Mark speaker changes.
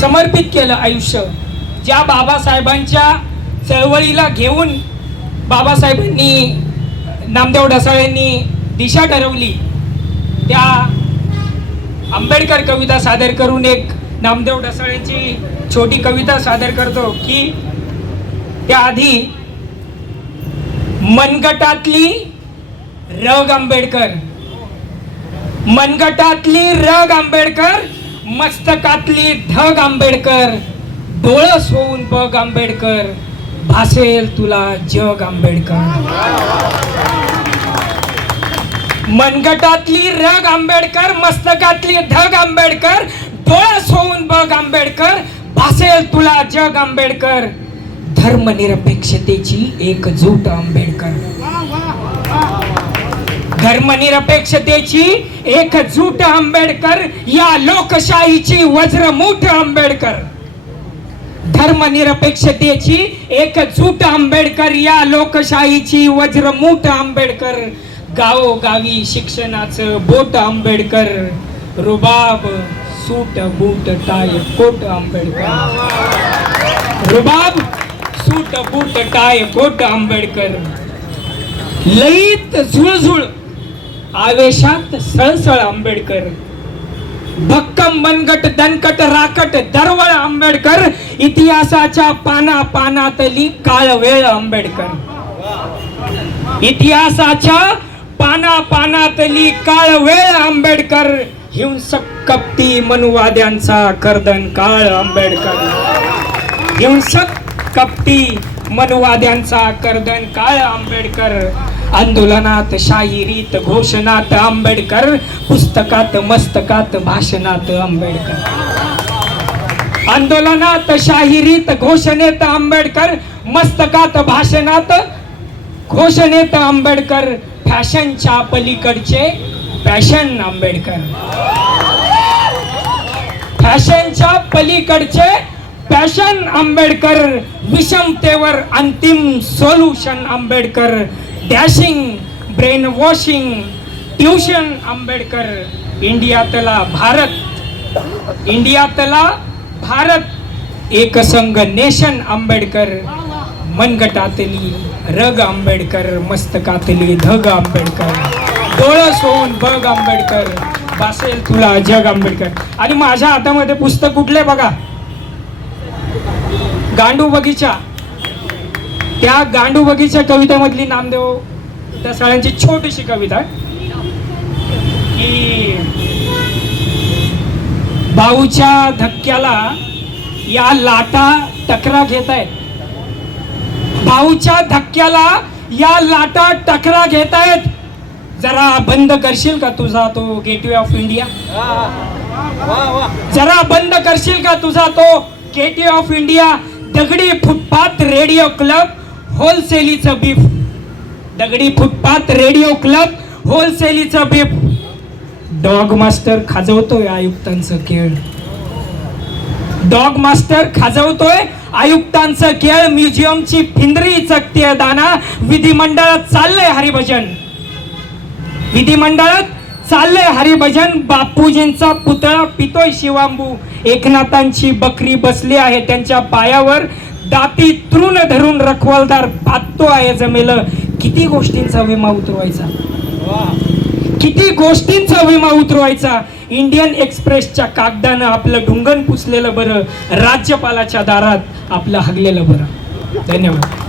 Speaker 1: समर्पित केलं आयुष्य. ज्या बाबासाहेबांच्या चळवळीला घेऊन बाबासाहेबांनी नामदेव ढसाळ्यांनी दिशा ठरवली त्या आंबेडकर कविता सादर करून एक नामदेव ढसाळ्यांची छोटी कविता सादर करतो की त्याआधी मनगटातली रग आंबेडकर मनगटातली रग आंबेडकर मस्तकातली ढग आंबेडकर डोळस होऊन बघ आंबेडकर भासेल तुला जग आंबेडकर. मनगटातली रग आंबेडकर मस्तकातली ढग आंबेडकर डोळस होऊन बघ आंबेडकर भासेल तुला जग आंबेडकर. धर्मनिरपेक्षतेची एकजूट आंबेडकर. धर्मनिरपेक्षतेची एकजूट आंबेडकर या लोकशाहीची वज्रमूठ आंबेडकर. धर्मनिरपेक्षतेची एकजूट आंबेडकर या लोकशाहीची वज्रमूठ आंबेडकर. गावोगावी शिक्षणाचं बोट आंबेडकर. रुबाब suit boot tie coat Ambedkar. रुबाब suit boot tie coat Ambedkar. लईत झुळझुळ आवेशात सळसळ आंबेडकर. भक्कम बनगट दणकट राकट दरवळ आंबेडकर. इतिहासाच्या पाना पानातली काळ वेळ आंबेडकर. इतिहासाच्या पाना पानातली काळ वेळ आंबेडकर. हिंसक कपटी मनुवाद्यांचा कर्दन काळ आंबेडकर. हिंसक कपटी मनुवाद्यांचा कर्दन काळ आंबेडकर. आंदोलनात शाहिरीत घोषणात आंबेडकर पुस्तकात मस्तकात भाषणात आंबेडकर. आंदोलनात शाहिरीत घोषणेत आंबेडकर मस्तकात भाषणात घोषणेत आंबेडकर फॅशनच्या पलीकडचे फॅशन आंबेडकर. फॅशनच्या पलीकडचे फॅशन आंबेडकर विषमतेवर अंतिम solution Ambedkar dashing brain washing tuition Ambedkar इंडियातला Bharat इंडियातला भारत एकसंघ नेशन आंबेडकर मनगटातली रग आंबेडकर मस्तकातली धग आंबेडकर डोळस होऊन बग आंबेडकर बासेल तुला जग आंबेडकर आणि माझ्या हातामध्ये पुस्तक कुठले बघा गांडू बगीचा त्या गांडू बगीच्या कवितेमधली नामदेव त्या सगळ्यांची छोटीशी कविता की भाऊच्या धक्क्याला या लाटा टकरा घेत आहेत भाऊच्या धक्क्याला या लाटा टकरा घेत आहेत जरा बंद करशील का तुझा तो गेटवे ऑफ इंडिया जरा बंद करशील का तुझा तो गेटवे ऑफ इंडिया दगडी फुटपाथ रेडिओ क्लब? होलसेलीचं बीफ दगडी फुटपाथ रेडिओ क्लब होलसेलीचं बीफ डॉग मास्टर खाजवतोय आयुक्तांचं खेळ. डॉग मास्टर खाजवतोय आयुक्तांचं खेळ. म्युझियमची फिंदरी चकतीय दाना. विधिमंडळात चाललंय हरिभजन. विधिमंडळात चाललंय हरिभजन. बापूजींचा पुतळा पितोय शिवांबू. एकनाथांची बकरी बसली आहे त्यांच्या पायावर. दाती तृण धरून रखवालदार बाततो आहे जमेल. किती गोष्टींचा विमा उतरवायचा? किती गोष्टींचा विमा उतरवायचा? इंडियन एक्सप्रेसच्या कागदानं आपलं ढुंगण पुसलेलं बरं राज्यपालाच्या दारात आपलं हगलेलं बरं. धन्यवाद.